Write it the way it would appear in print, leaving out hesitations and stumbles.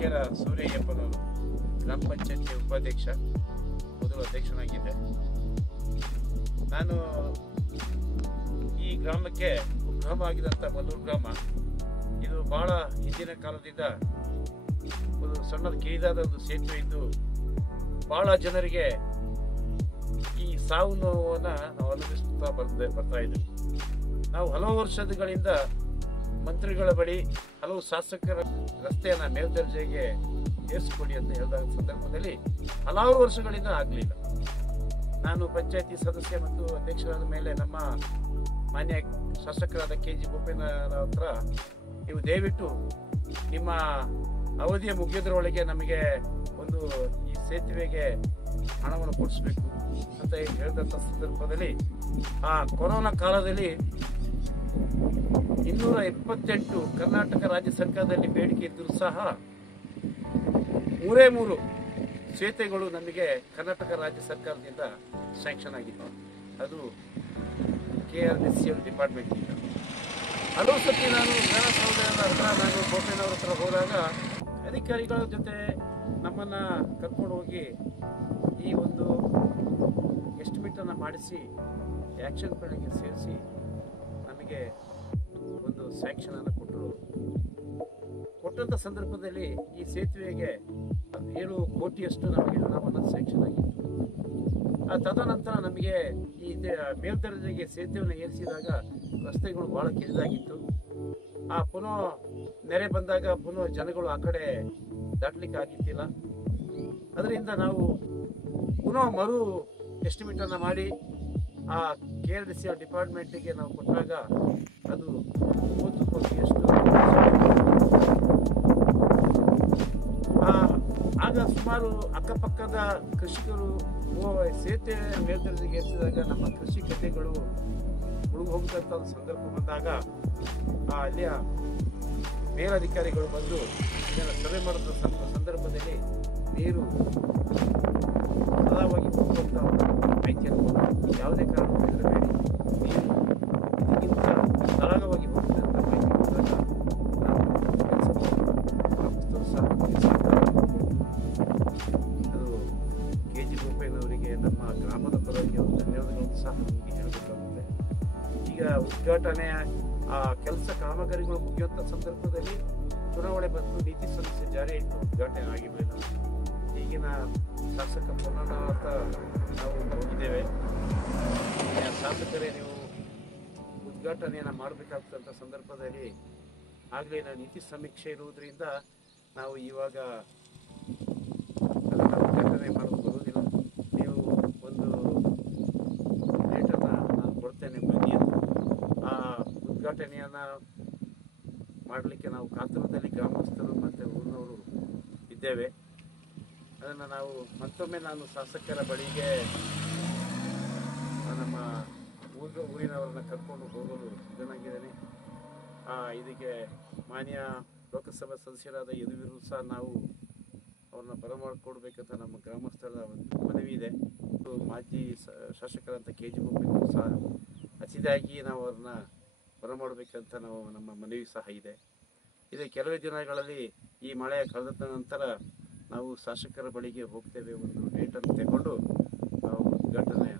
ಕೆರ ಸೂರ್ಯಯ್ಯಪ್ಪನವರು ಗ್ರಾಮ ಪಂಚಾಯತಿ ಉಪಾಧ್ಯಕ್ಷ, ಮೊದಲು ಅಧ್ಯಕ್ಷನಾಗಿದ್ದೆ. ನಾನು ಈ ಗ್ರಾಮಕ್ಕೆ ಉದ್ಗಮ ಆಗಿದಂಥ ಮಲ್ಲೂರು ಗ್ರಾಮ, ಇದು ಬಹಳ ಹಿಂದಿನ ಕಾಲದಿಂದ ಒಂದು ಸಣ್ಣದ ಕಿರಿದಾದ ಒಂದು ಸೇತುವೆ ಇದ್ದು ಬಹಳ ಜನರಿಗೆ ಈ ಸಾವು ನೋವನ್ನು ನಾವು ಅನುಭವಿಸ್ತಾ ಬರ್ತಾ ಇದ್ವಿ. ನಾವು ಹಲವು ವರ್ಷಗಳಿಂದ ಮಂತ್ರಿಗಳ ಬಳಿ, ಹಲವು ಶಾಸಕರ ರಸ್ತೆಯನ್ನು ಮೇಲ್ದರ್ಜೆಗೆ ಏರಿಸಿಕೊಡಿ ಅಂತ ಹೇಳಿದ ಸಂದರ್ಭದಲ್ಲಿ ಹಲವಾರು ವರ್ಷಗಳಿಂದ ಆಗಲಿಲ್ಲ. ನಾನು ಪಂಚಾಯತಿ ಸದಸ್ಯ ಮತ್ತು ಅಧ್ಯಕ್ಷರಾದ ಮೇಲೆ ನಮ್ಮ ಮಾನ್ಯ ಶಾಸಕರಾದ KG ಬೋಪಯ್ಯನವರ ಹತ್ರ, ನೀವು ದಯವಿಟ್ಟು ನಿಮ್ಮ ಅವಧಿಯ ಮುಗಿಯೋದ್ರೊಳಗೆ ನಮಗೆ ಒಂದು ಈ ಸೇತುವೆಗೆ ಹಣವನ್ನು ಕೊಡಿಸ್ಬೇಕು ಅಂತ ಹೇಳಿದಂಥ ಸಂದರ್ಭದಲ್ಲಿ, ಆ ಕೊರೋನಾ ಕಾಲದಲ್ಲಿ 228 ಕರ್ನಾಟಕ ರಾಜ್ಯ ಸರ್ಕಾರದಲ್ಲಿ ಬೇಡಿಕೆ ಇದ್ದರೂ ಸಹ 3 ಸೇತುವೆಗಳು ನಮಗೆ ಕರ್ನಾಟಕ ರಾಜ್ಯ ಸರ್ಕಾರದಿಂದ ಸ್ಯಾಂಕ್ಷನ್ ಆಗಿತ್ತು. ಅದು KRDCL ಡಿಪಾರ್ಟ್ಮೆಂಟಿಂದ. ಹಲವು ಸತಿ ನಾನು ವಿಧಾನಸೌಧದ ಹತ್ರ ನಾನು ಬೋಪಯ್ಯನವ್ರ ಹತ್ರ ಹೋದಾಗ ಅಧಿಕಾರಿಗಳ ಜೊತೆ ನಮ್ಮನ್ನು ಕರ್ಕೊಂಡು ಹೋಗಿ ಈ ಒಂದು ಎಸ್ಟಿಮೇಟನ್ನು ಮಾಡಿಸಿ ಆ್ಯಕ್ಷನ್ ಪ್ಲಾನ್ಗೆ ಸೇರಿಸಿ ನಮಗೆ ಒಂದು ಸ್ಯಾಂಕ್ಷನನ್ನು ಕೊಟ್ಟಂಥ ಸಂದರ್ಭದಲ್ಲಿ ಈ ಸೇತುವೆಗೆ 7 ಕೋಟಿಯಷ್ಟು ನಮಗೆ ಹಣವನ್ನು ಸ್ಯಾಂಕ್ಷನ್ ಆಗಿತ್ತು. ತದನಂತರ ನಮಗೆ ಈ ಮೇಲ್ದರ್ಜೆಗೆ ಸೇತುವೆಯನ್ನು ಏರಿಸಿದಾಗ ರಸ್ತೆಗಳು ಬಹಳ ಕಿರಿದಾಗಿತ್ತು. ಪುನಃ ನೆರೆ ಬಂದಾಗ ಪುನಃ ಜನಗಳು ಆ ಕಡೆ ದಾಟಲಿಕ್ಕೆ ಆಗಿದ್ದಿಲ್ಲ. ಅದರಿಂದ ನಾವು ಪುನಃ ಮರು ಎಸ್ಟಿಮೇಟನ್ನು ಮಾಡಿ ಆ KRDCL ಡಿಪಾರ್ಟ್ಮೆಂಟಿಗೆ ನಾವು ಕೊಟ್ಟಾಗ ಅದು 30 ಕೋಟಿಯಷ್ಟು. ಆಗ ಸುಮಾರು ಅಕ್ಕಪಕ್ಕದ ಕೃಷಿಕರು ಸೇತುವೆ ಮೇಲ್ದರ್ಜೆಗೆ ಏರಿಸಿದಾಗ ನಮ್ಮ ಕೃಷಿ ಗದ್ದೆಗಳು ಮುಳುಗಿ ಹೋಗುವಂಥ ಒಂದು ಸಂದರ್ಭ ಬಂದಾಗ ಅಲ್ಲಿಯ ಮೇಲಧಿಕಾರಿಗಳು ಬಂದು ಇದನ್ನು ಸರ್ವೆ ಮಾಡಿದ ಸಂದರ್ಭದಲ್ಲಿ ನೀರು ಸರಳವಾಗಿ ಹೋಗುವಂಥ ಮಾಹಿತಿಯನ್ನು ಯಾವುದೇ ಕಾರಣಕ್ಕೂ ಹೆದರಬೇಡಿ, ನೀರು ಇದಕ್ಕಿಂತ ಸರಳವಾಗಿ ಹೋಗುತ್ತೆ ಅಂತ ಮಾಹಿತಿ ಕೊಟ್ಟಾಗ ನಾವು ಕೆಲಸ ಅದು KG ಬೋಪಯ್ಯನವರಿಗೆ ನಮ್ಮ ಗ್ರಾಮದ ಪರವಾಗಿ ಒಂದು ಧನ್ಯವಾದಗಳನ್ನು ಸಹ ನಮಗೆ ಹೇಳಬೇಕಾಗುತ್ತೆ. ಈಗ ಉದ್ಘಾಟನೆ ಕೆಲಸ ಕಾಮಗಾರಿಗಳು ಮುಗಿಯುವಂಥ ಸಂದರ್ಭದಲ್ಲಿ ಚುನಾವಣೆ ಬಂತು, ನೀತಿ ಸಂಹಿತೆ ಜಾರಿ ಆಯಿತು, ಉದ್ಘಾಟನೆ ಆಗಿರಲಿಲ್ಲ. ಈಗಿನ ಶಾಸಕ ಪೊನ್ನಣ್ಣ ಅಂತ ನಾವು ಹೋಗಿದ್ದೇವೆ. ಶಾಸಕರೇ ನೀವು ಉದ್ಘಾಟನೆಯನ್ನು ಮಾಡಬೇಕಾಗ್ತಂಥ ಸಂದರ್ಭದಲ್ಲಿ ಆಗಲೇ ನೀತಿ ಸಮೀಕ್ಷೆ ಇರುವುದರಿಂದ ನಾವು ಇವಾಗ ಉದ್ಘಾಟನೆ ಮಾಡಲು ಬರುವುದಿಲ್ಲ, ನೀವು ಒಂದು ಡೇಟನ್ನು ನಾನು ಕೊಡ್ತೇನೆ ಬನ್ನಿ ಅಂತ. ಆ ಉದ್ಘಾಟನೆಯನ್ನು ಮಾಡಲಿಕ್ಕೆ ನಾವು ಕಾತುರದಲ್ಲಿ ಗ್ರಾಮಸ್ಥರು ಮತ್ತು ಊರಿನವರು ಇದ್ದೇವೆ. ಅದನ್ನು ನಾವು ಮತ್ತೊಮ್ಮೆ ನಾನು ಶಾಸಕರ ಬಳಿಗೆ ನಮ್ಮ ಊರಿನವರನ್ನು ಕರ್ಕೊಂಡು ಹೋಗಲು ಸಿದ್ಧನಾಗಿದ್ದೇನೆ. ಇದಕ್ಕೆ ಮಾನ್ಯ ಲೋಕಸಭಾ ಸದಸ್ಯರಾದ ಯದುವೀರು ಸಹ ನಾವು ಅವ್ರನ್ನ ಬರಮಾಡಿಕೊಡ್ಬೇಕಂತ ನಮ್ಮ ಗ್ರಾಮಸ್ಥರ ಮನವಿ ಇದೆ. ಮಾಜಿ ಶಾಸಕರಂತ KG ಬೋಪಯ್ಯನವರು ಸಹ ಅತಿದಾಗಿ ನಾವು ಅವ್ರನ್ನ ಬರಮಾಡಬೇಕಂತ ನಮ್ಮ ಮನವಿ ಸಹ ಇದೆ. ಇದು ಕೆಲವೇ ದಿನಗಳಲ್ಲಿ ಈ ಮಳೆ ಕಳೆದ ನಂತರ ನಾವು ಶಾಸಕರ ಬಳಿಗೆ ಹೋಗ್ತೇವೆ. ಒಂದು ಡೇಟನ್ನು ತಗೊಂಡು ನಾವು ಉದ್ಘಾಟನೆ